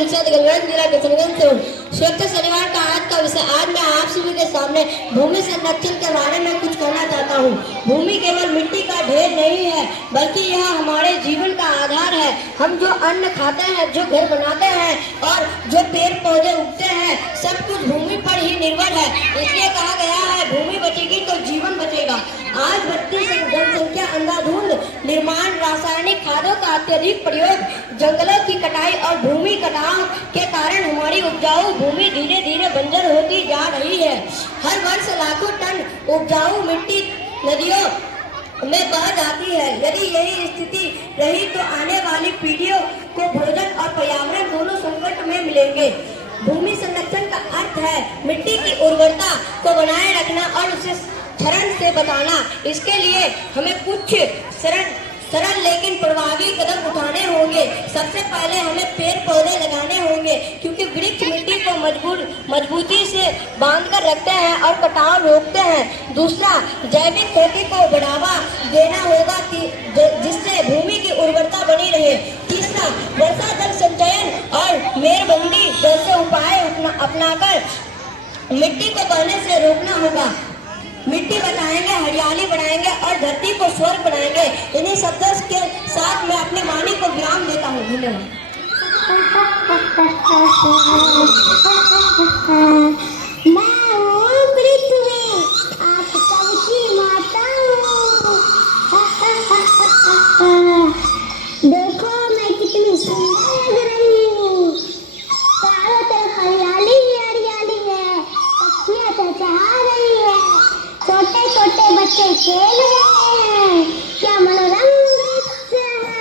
तुलसी जिला किशनगंज से हूँ। स्वच्छ शनिवार का आज का विषय, आज मैं आप सभी के सामने भूमि संरक्षण के बारे में कुछ कहना चाहता हूँ। भूमि केवल मिट्टी का ढेर नहीं है, बल्कि यह हमारे जीवन का आधार है। हम जो अन्न खाते हैं, जो घर बनाते हैं और जो पेड़ पौधे उगते हैं, सब कुछ भूमि पर ही निर्भर है। इसलिए कहा गया है, भूमि बचेगी तो जीवन बचेगा। आज बढ़ती जनसंख्या, अंधाधुंध निर्माण, रासायनिक खादों का अत्यधिक प्रयोग, जंगलों की कटाई और भूमि कटाव के कारण हमारी उपजाऊ भूमि धीरे धीरे बंजर होती जा रही है। हर वर्ष लाखों टन उपजाऊ मिट्टी नदियों में बह जाती है। यदि यही स्थिति रही तो आने वाली पीढ़ियों को भोजन और पर्यावरण दोनों संकट में मिलेंगे। भूमि संरक्षण का अर्थ है मिट्टी की उर्वरता को बनाए रखना और उसे क्षरण से बचाना। इसके लिए हमें कुछ सरल लेकिन प्रभावी कदम उठाने होंगे। सबसे पहले हमें पेड़ पौधे लगाने होंगे, क्योंकि वृक्ष मिट्टी को मजबूती से बांध कर रखते हैं और कटाव रोकते हैं। दूसरा, जैविक खेती को बढ़ावा देना होगा जिससे भूमि की उर्वरता बनी रहे। तीसरा, वर्षा जल संचयन और मेड़बंदी जैसे उपाय अपनाकर मिट्टी को बहने से रोकना होगा। मिट्टी बचाएंगे, हरियाली बनाएंगे और धरती को स्वर्ग बनाएंगे। इन्हीं शब्दों के साथ मैं अपनी वाणी को विराम देता हूँ। धन्यवाद। मैं हूँ पृथ्वी, आप सबकी माता हूँ। देखो मैं कितनी सुंदर लग रही हूँ। चारों तरफ हरियाली ही हरियाली है, पक्षियाँ चहचहा रही है, छोटे छोटे बच्चे खेल रहे हैं। क्या मनोरम दृश्य है।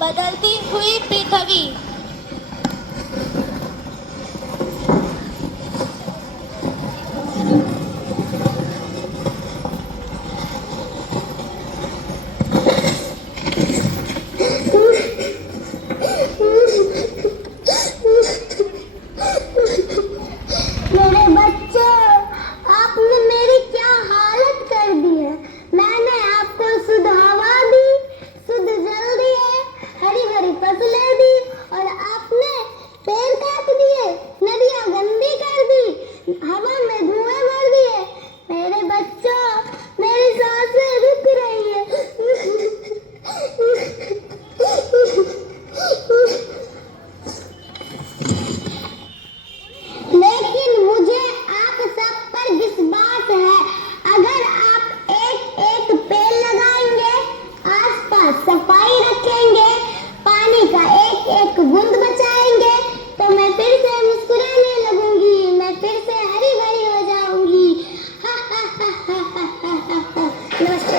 बदलती हुई पृथ्वी। मेरे बच्चों, आपने मेरी क्या हालत कर दी है। मैंने आपको शुद्ध हवा दी, शुद्ध जल दिए, हरी हरी फसलें दी और आपने पेड़ काट दिए, नदियां गंदी कर दी, हवा में धुएं भर दिए। मेरे बच्चों, मेरी सांसें रुक रही है। लेकिन मुझे आप सब पर विश्वास है। अगर आप एक एक पेड़ लगाएंगे, आसपास सफाई रखेंगे, पानी का एक एक बूंद बचाएंगे, तो मैं फिर से मुस्कुराने लगूंगी, मैं फिर से हरी भरी हो जाऊंगी। नमस्ते।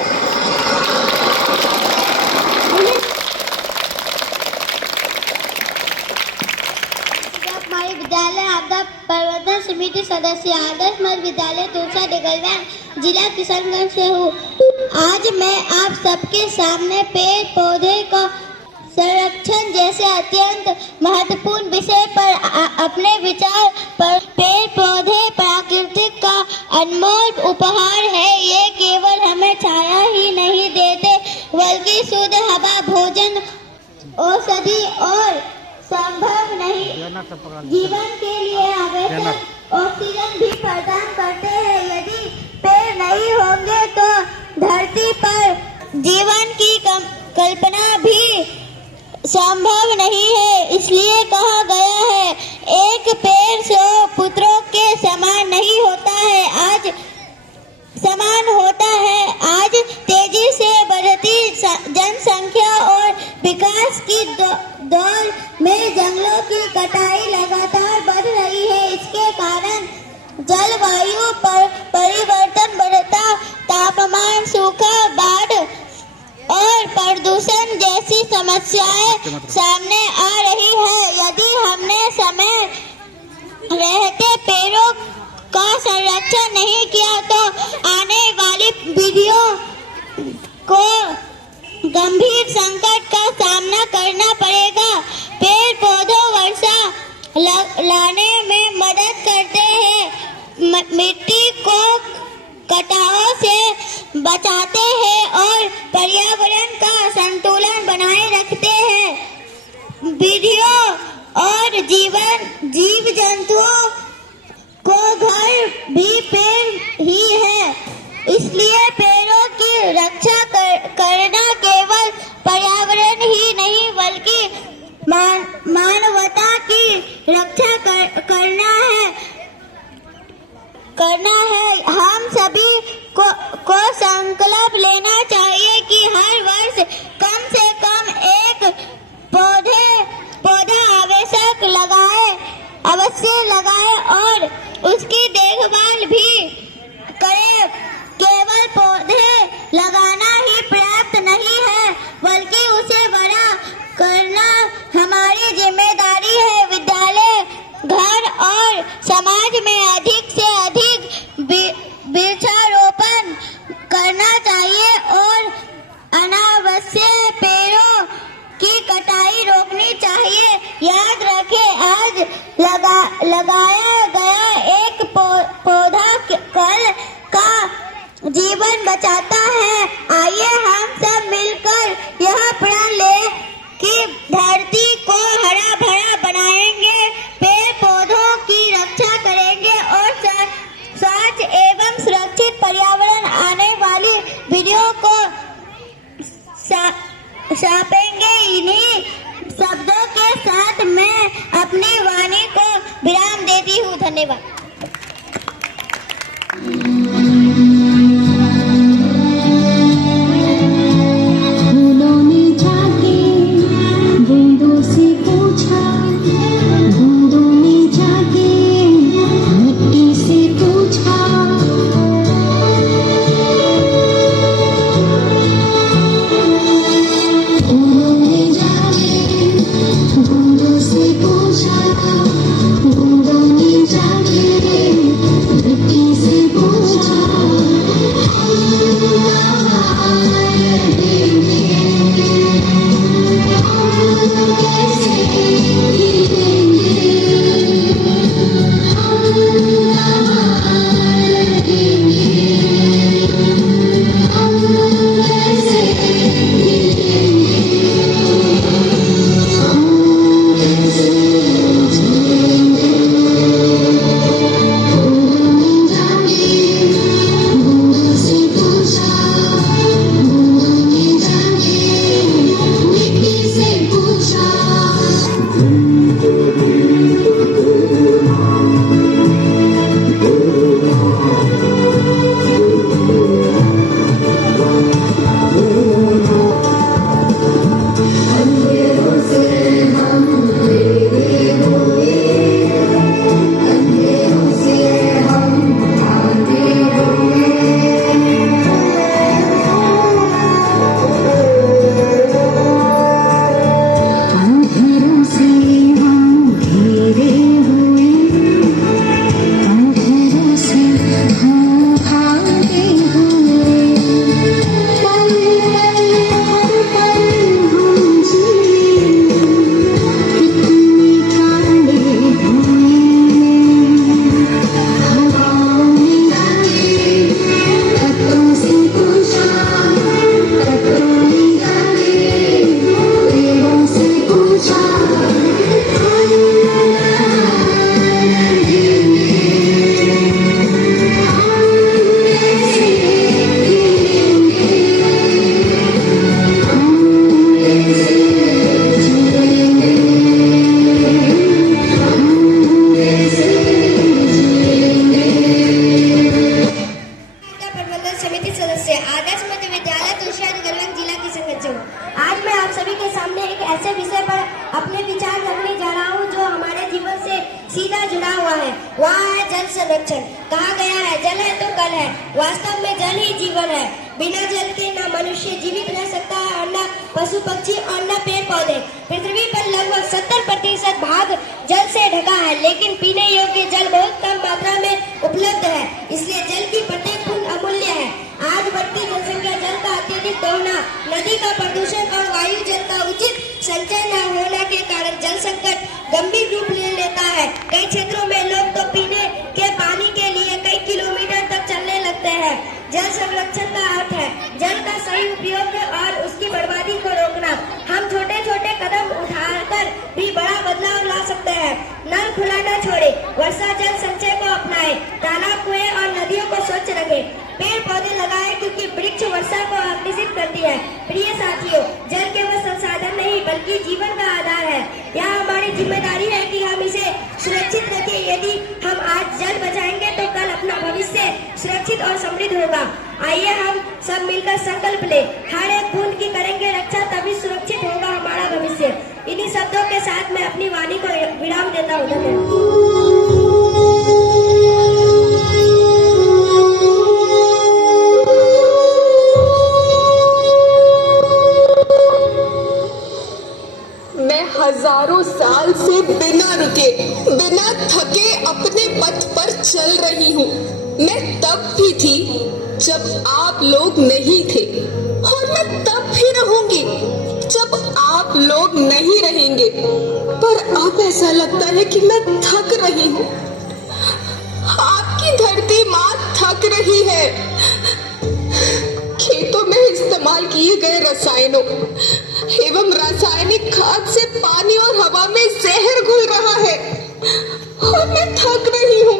हमारे विद्यालय आपदा प्रबंधन समिति सदस्य आदर्श मध्य विद्यालय तुलसा डिगलवैन जिला किशनगंज से हूँ। आज मैं आप सबके सामने पेड़ पौधे का संरक्षण जैसे अत्यंत महत्वपूर्ण विषय पर अपने विचार पर। पेड़ पौधे प्रकृति का अनमोल उपहार है। ये केवल हमें छाया ही नहीं देते, बल्कि शुद्ध हवा, भोजन, औषधि और संभव नहीं जीवन के लिए आवश्यक ऑक्सीजन भी प्रदान करते हैं। यदि पेड़ नहीं होंगे तो धरती पर जीवन की कल्पना भी संभव नहीं है। इसलिए कहा गया है, एक पेड़ 100 पुत्रों के समान नहीं होता है। आज तेजी से बढ़ती जनसंख्या और विकास की दौर में जंगलों की कटाई लगातार बढ़ रही है। इसके कारण जलवायु पर परिवर्तन बढ़ता, तापमान, सूखा, बाढ़ और प्रदूषण जैसी समस्याएं सामने आ रही है। यदि हमने समय रहते पेड़ों का संरक्षण नहीं किया तो आने वाली पीढ़ियों को गंभीर संकट का सामना करना पड़ेगा। पेड़ पौधों वर्षा लाने में मदद करते हैं, मिट्टी को घटनाओं से बचाते हैं और पर्यावरण का संतुलन बनाए रखते हैं। विधियों और जीव जंतुओं को घर भी पेड़ ही है, इसलिए पेड़ों की रक्षा करना केवल पर्यावरण ही नहीं बल्कि मानवता की रक्षा करना है। हम सभी को संकल्प लेना चाहिए कि हर वर्ष कम से कम एक पौधा अवश्य लगाए और उसकी देखभाल भी करें। केवल पौधे लगाना ही पर्याप्त नहीं है बल्कि उसे बड़ा करना हमारी जिम्मेदारी है। विद्यालय, घर और समाज में अधिक से अधिक वृक्षारोपण करना चाहिए और अनावश्यक पेड़ों की कटाई रोकनी चाहिए। याद रखें, आज लगाया गया एक पौधा कल का जीवन बचाता है। आइए हम सब मिलकर यह प्रण लें कि धरती को हरा भरा बनाएंगे, पेड़ पौधों की रक्षा करेंगे और स्वच्छ एवं सुरक्षित पर्यावरण आने वाली पीढ़ियों को सौंपेंगे। इन्हीं शब्दों के साथ मैं अपनी वाणी को विराम देती हूँ। धन्यवाद। संरक्षण। कहा गया है जल है तो कल है। वास्तव में जल ही जीवन है। बिना जल के न मनुष्य जीवित रह सकता है और न पशु पक्षी और न पेड़ पौधे। पृथ्वी पर लगभग 70% भाग जल से ढका है, लेकिन पीने योग्य जल बहुत कम मात्रा में उपलब्ध है। इसलिए जल की प्रत्येक बूंद अमूल्य है। आज बढ़ती जनसंख्या, जल का अत्यधिक दोहना, नदी का प्रदूषण और वायु जल का उचित संचय न होने के कारण जल संकट गंभीर रूप ले लेता है। कई क्षेत्रों में लोग तो पीने के पानी के लिए कई किलोमीटर तक चलने लगते हैं। लगाएं क्योंकि वृक्ष वर्षा को आकर्षित करती है। प्रिय साथियों, जल केवल संसाधन नहीं बल्कि जीवन का आधार है। यह हमारी जिम्मेदारी है कि हम इसे सुरक्षित रखें। यदि हम आज जल बचाएंगे तो कल अपना भविष्य सुरक्षित और समृद्ध होगा। आइए हम सब मिलकर संकल्प ले, हर एक बूंद की करेंगे रक्षा, तभी सुरक्षित होगा हमारा भविष्य। इन्हीं शब्दों के साथ मैं अपनी वाणी को विराम देता हूँ। धन्यवाद। मैं हजारों साल से बिना रुके, बिना थके अपने पथ पर चल रही हूँ। मैं तब भी थी जब आप लोग नहीं थे, और मैं तब भी रहूंगी जब आप लोग नहीं रहेंगे। पर अब ऐसा लगता है कि मैं थक रही हूँ। आपकी धरती माँ थक रही है। खेतों में इस्तेमाल किए गए रसायनों एवं रासायनिक खाद से पानी और हवा में जहर घुल रहा है, और मैं थक रही हूँ।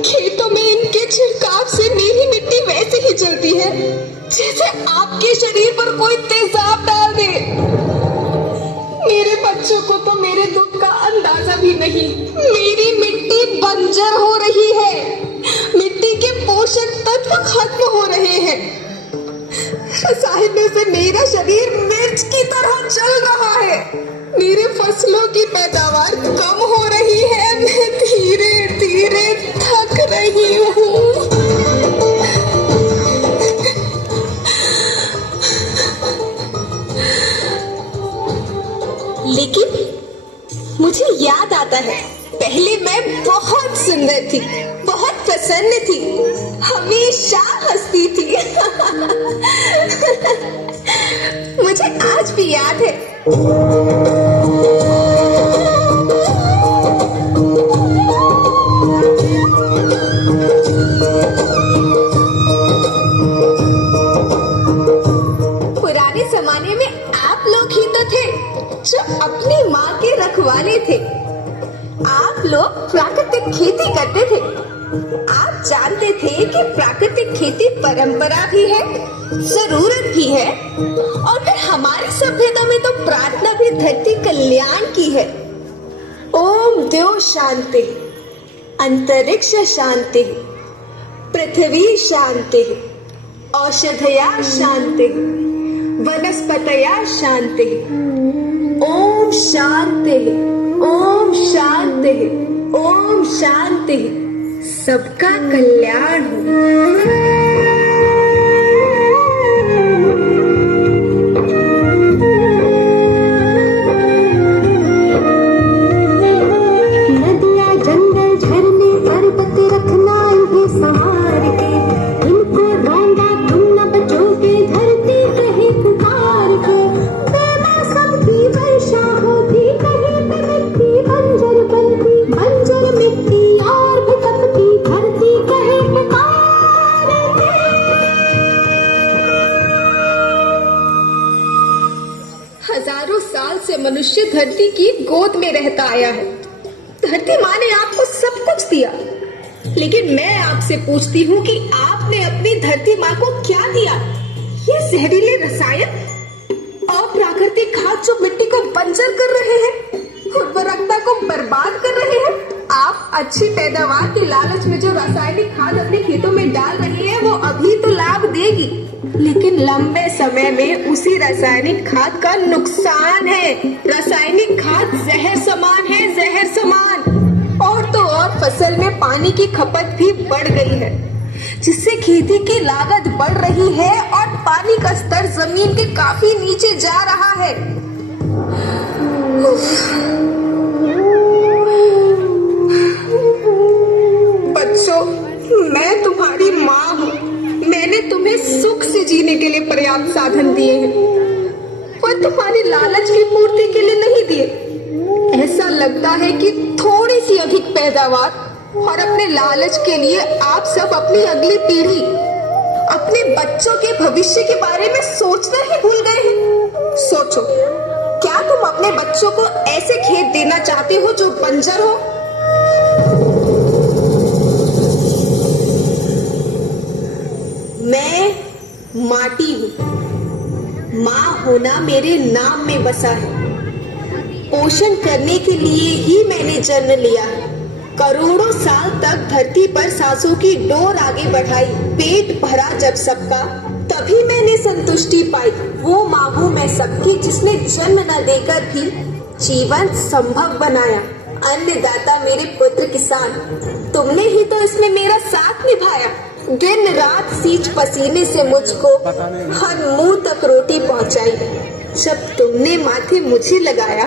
खेतों में इनके छिड़काव से मेरी मिट्टी वैसे ही जलती है जैसे आपके शरीर पर कोई तेजाब डाल दे। मेरे बच्चों को तो मेरे दुख का अंदाजा भी नहीं। मेरी मिट्टी बंजर हो रही है, मिट्टी के पोषक तत्व खत्म हो रहे हैं। रसायनों से मेरा शरीर मिर्च की तरह जल रहा है। मेरे फसलों की पैदावार कम हो रही है। मैं धीरे धीरे थक रही हूँ। लेकिन मुझे याद आता है, पहले मैं बहुत सुंदर थी, बहुत प्रसन्न थी, हमेशा हंसती थी। मुझे आज भी याद है। पुराने जमाने में आप लोग ही तो थे जो अपनी माँ के रखवाले थे। आप लोग प्राकृतिक खेती करते थे। आप जानते थे कि प्राकृतिक खेती परंपरा भी है, जरूरत भी है, और फिर हमारी सभ्यता में तो प्रार्थना भी धरती कल्याण की है। ओम द्यो शांति, अंतरिक्ष शांति, पृथ्वी शांति, औषधया शांति, वनस्पतया शांति। ओम शांति, ओम शांति, ओम शांति। सबका कल्याण हो। हजारों साल से मनुष्य धरती की गोद में रहता आया है। धरती माँ ने आपको सब कुछ दिया, लेकिन मैं आपसे पूछती हूँ कि आपने अपनी धरती माँ को क्या दिया? ये जहरीले रसायन, अप्राकृतिक खाद जो मिट्टी को बंजर कर रहे हैं, उर्वरकता को बर्बाद कर रहे हैं। आप अच्छी पैदावार के लालच में जो रासायनिक खाद अपने खेतों में डाल रहे हैं वो अभी तो लाभ देगी, लेकिन लंबे समय में उसी रासायनिक खाद का नुकसान है। रासायनिक खाद जहर समान है, जहर समान। और तो और फसल में पानी की खपत भी बढ़ गई है, जिससे खेती की लागत बढ़ रही है और पानी का स्तर जमीन के काफी नीचे जा रहा है। बच्चों, मैं तुम्हारी माँ हूँ। मैंने तुम्हें सुख से जीने के लिए पर्याप्त साधन दिए हैं, पर तुम्हारी लालच की पूर्ति के लिए नहीं दिए। ऐसा लगता है कि थोड़ी सी अधिक पैदावार और अपने लालच के लिए आप सब अपनी अगली पीढ़ी, अपने बच्चों के भविष्य के बारे में सोचना ही भूल गए हैं। सोचो, क्या तुम अपने बच्चों को ऐसे खेत देना चाहते हो जो बंजर हो? मैं माटी हूँ। माँ होना मेरे नाम में बसा है। पोषण करने के लिए ही मैंने जन्म लिया है। करोड़ों साल तक धरती पर सांसों की डोर आगे बढ़ाई। पेट भरा जब सबका, तभी मैंने संतुष्टि पाई। वो माँ हूँ मैं सबकी, जिसने जन्म न देकर भी जीवन संभव बनाया। अन्नदाता मेरे पुत्र किसान, तुमने ही तो इसमें मेरा साथ निभाया। दिन रात सींच पसीने से मुझको हर मुंह तक रोटी पहुंचाई। जब तुमने माथे मुझे लगाया,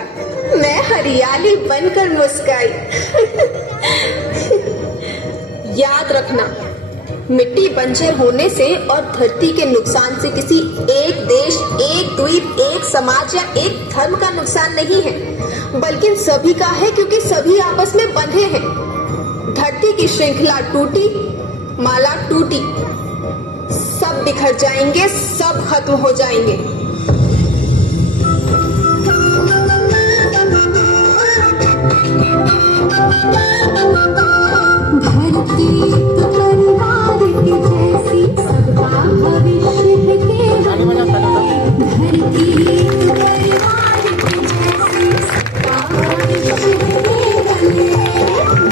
मैं हरियाली बनकर मुस्काई। याद रखना, मिट्टी बंजर होने से और धरती के नुकसान से किसी एक देश, एक द्वीप, एक समाज या एक धर्म का नुकसान नहीं है, बल्कि सभी का है, क्योंकि सभी आपस में बंधे हैं। धरती की श्रृंखला टूटी, माला टूटी, सब बिखर जाएंगे, सब खत्म हो जाएंगे। धरती तो परिवार की जैसी, सबका भविष्य है केवल। धरती तो परिवार की जैसी, सबका भविष्य है केवल।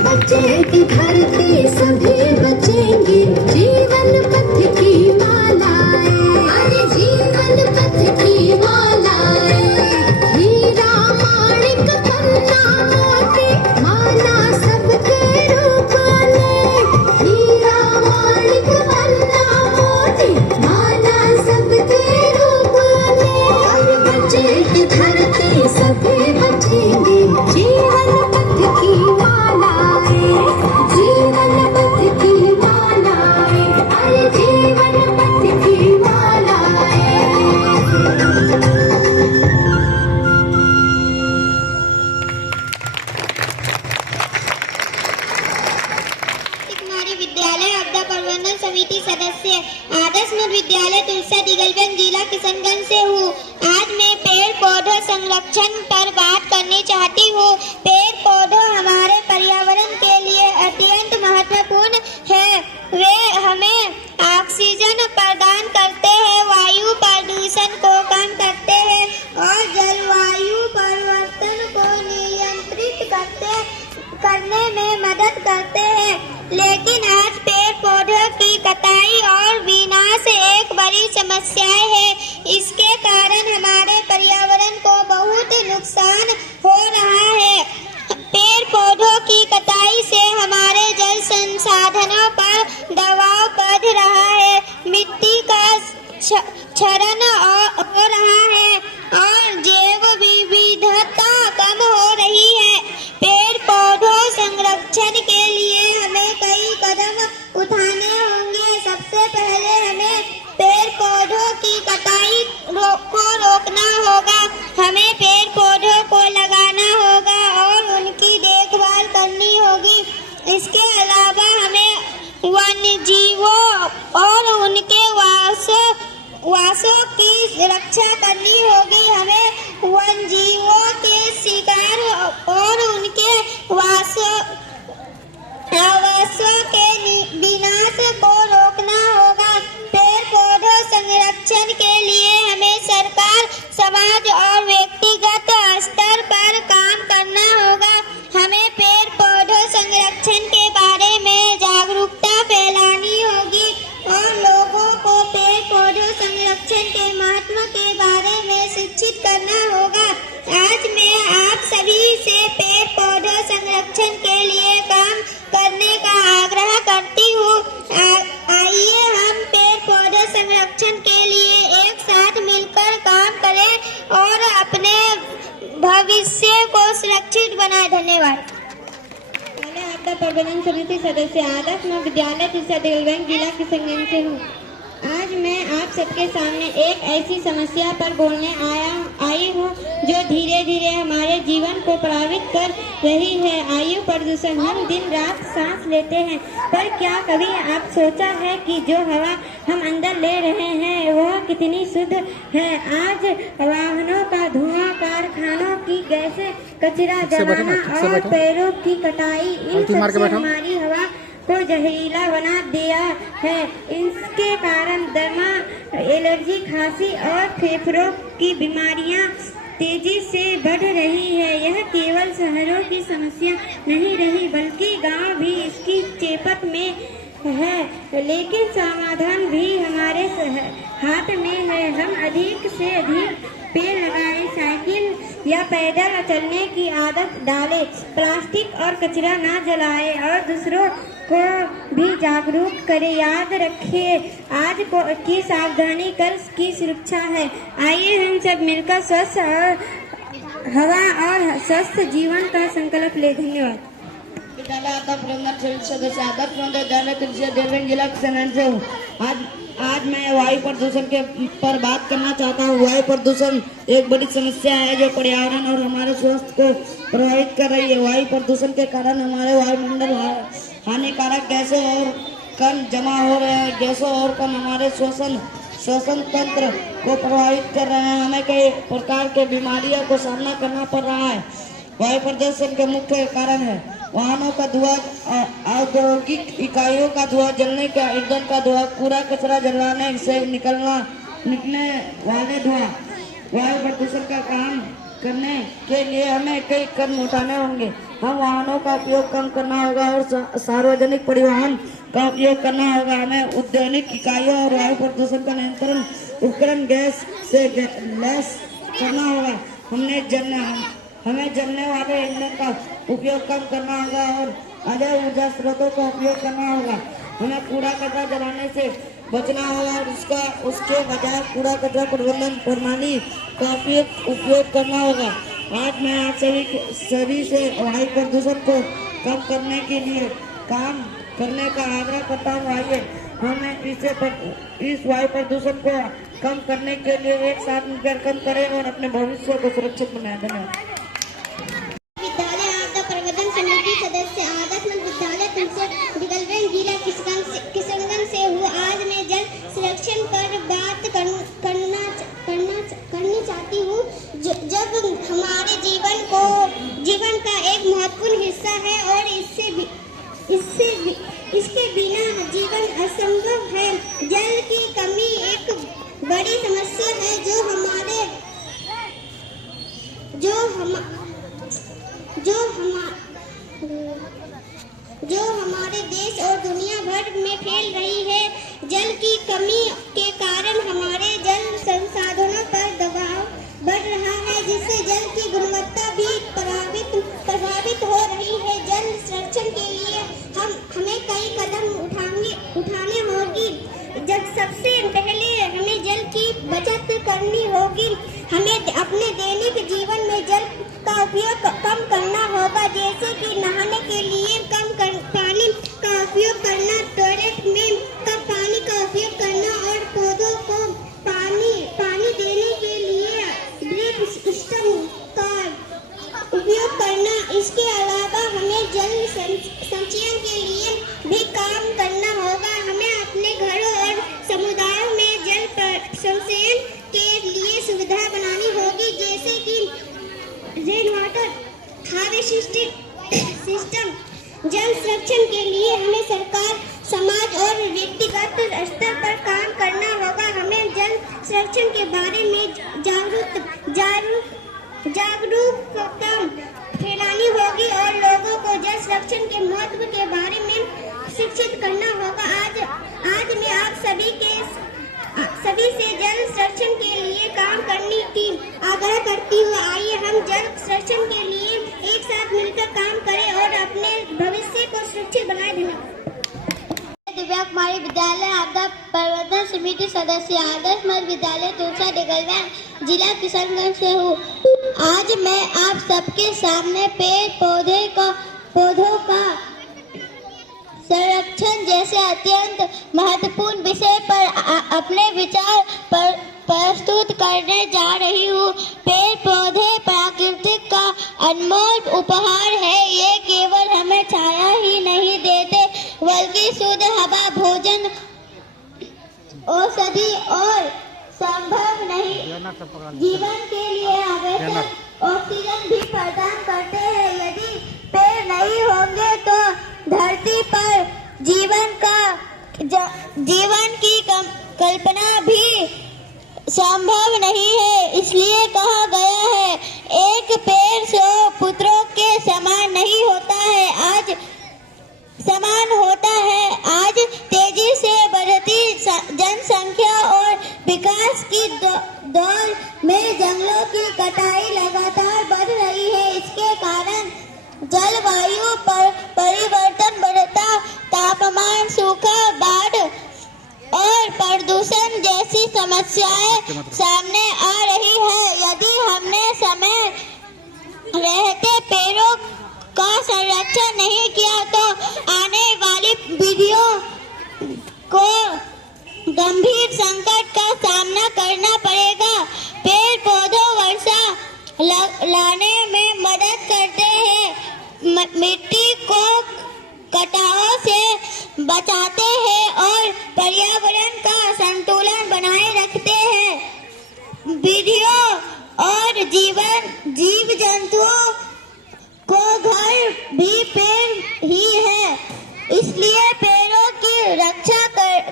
बचेगी धरती, सभी बचेंगे, जीवन पथ की मालाएं, अरे जीवन पथ की मालाएं। हीरा माणिक पन्ना मोती, माला सबके रूप ले। हीरा माणिक पन्ना मोती, माला सबके रूप ले। और बचेगी धरती, सभी बचेंगे, जीवन पथ की मालाएं, जीवन पथ की मालाएं, अरे जीवन पथ की मालाएं। कुमारी विद्यालय आपदा प्रबंधन समिति सदस्य आदर्श मध्य विद्यालय तुलसा दिगलबंद जिला किशनगंज से हूँ। आज मैं पेड़ पौधों संरक्षण पर बात करनी चाहती हूँ। पेड़ पौधे हमारे पर्यावरण के लिए अत्यंत महत्वपूर्ण है। वे हमें ऑक्सीजन प्रदान करते हैं, वायु प्रदूषण को कम करते हैं और जलवायु परिवर्तन को नियंत्रित करने में मदद करते हैं। लेकिन आज पेड़ पौधों की कटाई और विनाश एक बड़ी समस्या है। इसके कारण हमारे पर्यावरण को बहुत नुकसान हो रहा है। पेड़ पौधों की कटाई से हमारे जल संसाधनों पर दबाव बढ़ रहा है, मिट्टी का क्षरण हो रहा है और जैव विविधता कम हो रही है। पेड़ पौधों संरक्षण के लिए हमें कई कदम उठाने होंगे। सबसे पहले हमें पेड़ पौधों की कटाई को रोकना होगा। हमें पेड़ पौधों को लगाना होगा और उनकी देखभाल करनी होगी। इसके अलावा हमें वन्य जीवों और उनके वासों की रक्षा करनी होगी। हमें वन्य जीवों के शिकार और उनके आवासों के विनाश को रोकना होगा। पेड़ पौधों संरक्षण के लिए हमें सरकार, समाज और व्यक्तिगत स्तर पर काम करना होगा। हमें पेड़ पौधों संरक्षण के बारे में जागरूकता फैलानी होगी और लोगों को पेड़ पौधों संरक्षण के महत्व के बारे में शिक्षित करना होगा। आज मैं आप सभी से पेड़ पौधों संरक्षण के लिए काम करने का आग्रह करती हूँ। आइए हम पेड़ पौधे संरक्षण के लिए एक साथ मिलकर काम करें और अपने भविष्य को सुरक्षित बनाए। धन्यवाद। मैं आपदा प्रबंधन समिति सदस्य आदर्श मध्य विद्यालय तुलसा दिगलबंद जिला किशनगंज से हूँ। आज मैं आप सबके सामने एक ऐसी समस्या पर बोलने आई हूँ जो धीरे धीरे हमारे जीवन को प्रभावित कर रही है। वायु प्रदूषण। हम दिन रात सांस लेते हैं, पर क्या कभी आप सोचा है कि जो हवा हम अंदर ले रहे हैं वह कितनी शुद्ध है? आज वाहनों का धुआं, कारखानों की गैसें, कचरा जलाना और पेड़ों की कटाई, इन सबसे हमारी हवा को जहरीला बना दिया है। इसके कारण दमा, एलर्जी, खांसी और फेफड़ों की बीमारियां तेजी से बढ़ रही है। यह केवल शहरों की समस्या नहीं रही बल्कि गांव भी इसकी चपेट में है, लेकिन समाधान भी हमारे हाथ में है। हम अधिक से अधिक पेड़ लगाएं, साइकिल या पैदल चलने की आदत डालें, प्लास्टिक और कचरा ना जलाएं और दूसरों को भी जागरूक करें। याद रखिए, आज की सावधानी कल की सुरक्षा है। आइए हम सब मिलकर स्वस्थ और हवा और स्वस्थ जीवन का संकल्प ले। धन्यवाद। विद्यालय आता प्रबंधन समिति सदस्य आदर्श मध्य विद्यालय तुलसी देवगंज जिला किशनगंज से हूँ। आज मैं वायु प्रदूषण के पर बात करना चाहता हूँ। वायु प्रदूषण एक बड़ी समस्या है जो पर्यावरण और हमारे स्वास्थ्य को प्रभावित कर रही है। वायु प्रदूषण के कारण हमारे वायुमंडल हानिकारक गैसों और कण जमा हो रहे हैं। गैसों और कण हमारे श्वसन तंत्र को प्रभावित कर रहे हैं। हमें कई प्रकार के बीमारियों को सामना करना पड़ रहा है। वायु प्रदूषण के मुख्य कारण है वाहनों का धुआं, औद्योगिक इकाइयों का धुआं, जलने का ईंधन का धुआं, कूड़ा कचरा जलाने से निकलने वाले धुआं। वायु प्रदूषण का काम करने के लिए हमें कई कदम उठाने होंगे। हम वाहनों का उपयोग कम करना होगा और सार्वजनिक परिवहन का उपयोग करना होगा। हमें औद्योगिक इकाइयों और वायु प्रदूषण का नियंत्रण उपकरण गैस से लैस करना होगा। हमें जलने वाले ईंधन का उपयोग कम करना होगा और अजय ऊर्जा स्रोतों का उपयोग करना होगा। हमें कूड़ा कचरा जलाने से बचना होगा और उसके बजाय कूड़ा कचरा प्रबंधन प्रणाली का उपयोग करना होगा। आज मैं आप सभी से वायु प्रदूषण को कम करने के लिए काम करने का आग्रह करता हूँ। आइए हमें इस वायु प्रदूषण को कम करने के लिए एक साथ मिलकर काम करें और अपने भविष्य को सुरक्षित बनाएं। धन्यवाद। विद्यालय आपदा प्रबंधन समिति सदस्य आदर्श मध्य विद्यालय तुलसी देवगंज जिला किशनगंज से हूँ। आज मैं जल संरक्षण पर बात करनी चाहती हूँ, जब हमारे जीवन का एक महत्वपूर्ण हिस्सा है और इसके बिना जीवन असंभव है। जल की कमी एक बड़ी समस्या है जो हमारे देश और दुनिया भर में फैल रही है। जल की कमी के कारण हमारे जल संसाधनों पर दबाव बढ़ रहा है, जिससे जल की गुणवत्ता भी प्रभावित हो रही है। जल संरक्षण के लिए हमें कई कदम उठाने होगी। जब सबसे पहले हमें जल की बचत करनी होगी। हमें अपने दैनिक जीवन में जल का उपयोग कम करना होगा, जैसे कि नहाने के लिए कम पानी का उपयोग करना, टॉयलेट में कम पानी का उपयोग करना और पौधों को पानी देने के लिए ड्रिप सिस्टम का उपयोग करना। इसके अलावा हमें जल संचयन के लिए भी काम करना होगा। हमें अपने घरों और समुदायों में जल संचयन के लिए सुविधा बनानी होगी, जैसे कि रेन वाटर हार्वेस्टिंग सिस्टम। जल संरक्षण के लिए हमें सरकार, समाज और व्यक्तिगत स्तर पर काम करना होगा। हमें जल संरक्षण के बारे में जागरूकता फैलानी होगी और लोगों को जल संरक्षण के महत्व के बारे में शिक्षित करना होगा। आज मैं आप सभी से जल संरक्षण के लिए काम करने की आग्रह करती हूँ। आइए हम जल संरक्षण के लिए एक साथ मिलकर काम करें और अपने भविष्य को सुरक्षित बनाए। दिव्या कुमारी विद्यालय आपदा प्रबंधन समिति सदस्य आदर्श मध्य विद्यालय तुलसी देवगंज जिला किशनगंज से हूँ। आज मैं आप सबके सामने पौधों का संरक्षण जैसे अत्यंत महत्वपूर्ण विषय पर अपने विचार प्रस्तुत करने जा रही हूँ। पेड़ पौधे प्रकृति का अनमोल उपहार है। ये केवल हमें छाया ही नहीं देते बल्कि शुद्ध हवा, भोजन, औषधि और संभव नहीं जीवन के लिए आवश्यक ऑक्सीजन भी प्रदान करते हैं। यदि पेड़ नहीं होंगे तो धरती पर जीवन की कल्पना भी संभव नहीं है। इसलिए कहा गया है, एक पेड़ 100 पुत्रों के समान नहीं होता है। आज तेजी से बढ़ती जनसंख्या और विकास की दौड़ में जंगलों की कटाई लगातार बढ़ रही है। इसके कारण जलवायु पर परिवर्तन बढ़ता, तापमान, सूखा, बाढ़ और प्रदूषण जैसी समस्याएं सामने आ रही है। यदि हमने समय रहते पेड़ों का संरक्षण नहीं किया तो आने वाली पीढ़ियों को गंभीर संकट का सामना करना पड़ेगा। पेड़ पौधों वर्षा लाने में मदद करते हैं, मिट्टी को कटाव से बचाते हैं और पर्यावरण का संतुलन बनाए रखते हैं। विधियों और जीव जंतुओं को घर भी पेड़ ही है। इसलिए पेड़ों की रक्षा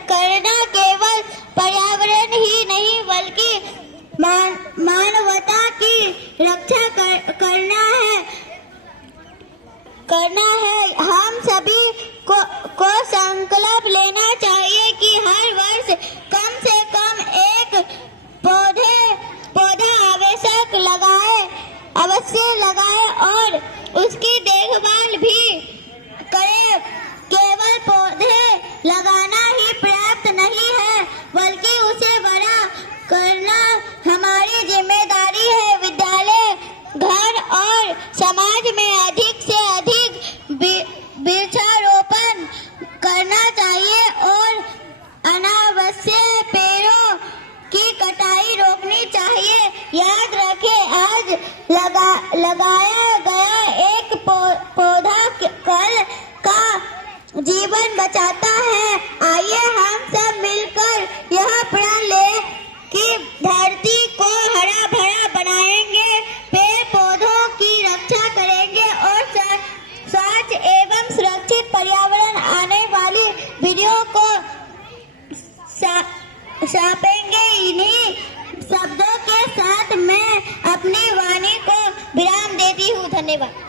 करना केवल पर्यावरण ही नहीं बल्कि मानवता की रक्षा करना है। हम सभी को संकल्प लेना चाहिए कि हर वर्ष कम से कम एक पौधा अवश्य लगाए और उसकी देखभाल भी करें। केवल पौधे लगाना ही पर्याप्त नहीं है बल्कि उसे बड़ा करना हमारी जिम्मेदारी है। विद्यालय, घर और समाज में अधिक से अधिक वृक्षारोपण करना चाहिए और अनावश्यक पेड़ों की कटाई रोकनी चाहिए। याद रखें, आज लगाया गया एक पौधा कल का जीवन बचाता है। आइए हम सब मिलकर यह प्रण लें कि धरती को हरा भरा बनाएंगे, पेड़ पौधों की रक्षा करेंगे और स्वच्छ एवं सुरक्षित पर्यावरण आने वाली पीढ़ियों को सौंपेंगे। इन्हीं शब्दों के साथ मैं अपनी वाणी को विराम देती हूँ। धन्यवाद।